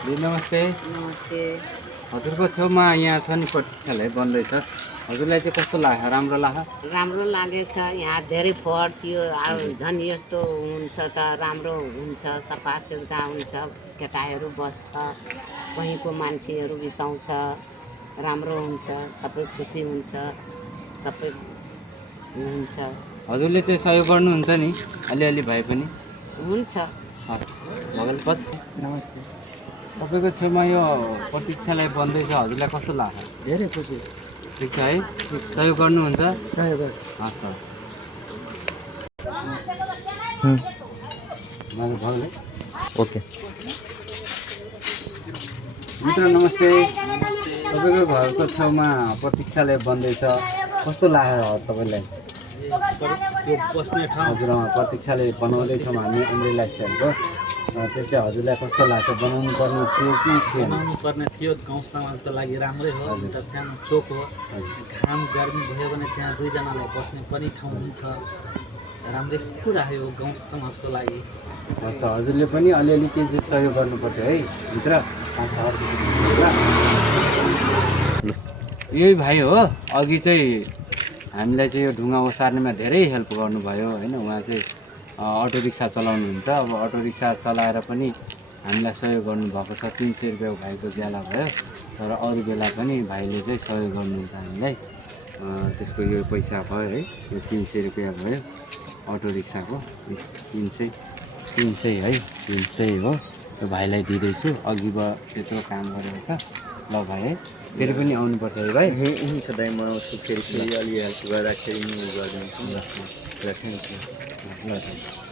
दिदी नमस्ते। नमस्ते। हजुरको छेउमा यहाँ छ नि प्रतीक्षालय बन्दैछ। हजुरलाई चाहिँ कस्तो लाग्यो? राम्रो लाग्यो? राम्रो लागेछ। यहाँ धेरै फोहोर थियो। झन् यस्तो हुन्छ त राम्रो हुन्छ, सफा सुग्घर हुन्छ, केटाहरू बस्छ, कहीँको मान्छेहरू बिसाउँछ, राम्रो हुन्छ, सबै खुसी हुन्छ, सबै हुन्छ। हजुरले चाहिँ सहयोग गर्नुहुन्छ नि अलिअलि भए पनि? हुन्छ। भगलपत नमस्ते। तपाईँको छेउमा यो प्रतीक्षालय बन्दैछ, हजुरलाई कस्तो लाग्यो? धेरै खुसी। ठिक छ है? सहयोग गर्नुहुन्छ? सहयोग हस् त। ओके। मित्र नमस्ते। तपाईँको घरको छेउमा प्रतीक्षालय बन्दैछ, कस्तो लाग्यो तपाईँलाई? त्यो बस्ने ठाउँ हजुर प्रतीक्षालय बनाउँदैछौँ हामी उम्रे लाइफस्टाइलको। त्यो चाहिँ हजुरलाई कस्तो लाग्छ? बनाउनु पर्ने थियो कि थिएन? बनाउनु पर्ने थियो। गाउँ समाजको लागि राम्रै हो। एउटा सानो चोक हो। घाम गर्मी भयो भने त्यहाँ दुईजनालाई बस्ने पनि ठाउँ हुन्छ। राम्रै कुरा हो गाउँ समाजको लागि। हस् त, हजुरले पनि अलिअलि केही चाहिँ सहयोग गर्नुपर्छ है भित्र। यही भाइ हो, अघि चाहिँ हामीलाई चाहिँ यो ढुङ्गा ओसार्नेमा धेरै हेल्प गर्नुभयो होइन। उहाँ चाहिँ अटो रिक्सा चलाउनुहुन्छ। अब अटो रिक्सा चलाएर पनि हामीलाई सहयोग गर्नुभएको छ। 300 रुपियाँ भाइको ज्याला भयो, तर अरू बेला पनि भाइले चाहिँ सहयोग गर्नुहुन्छ हामीलाई। त्यसको यो पैसा भयो है, यो 300 रुपियाँ भयो अटो रिक्साको। 300 है, 300 हो। यो भाइलाई दिँदैछु, अघिबाट त्यत्रो काम गरेको छ। ल भाइ है, फेरि पनि आउनुपर्छ है भाइ। हुन्छ दाइ, म आउँछु फेरि अलि हेल्प गर्दाखेरि गरिदिन्छु। ल थ्याङ्क यू। ल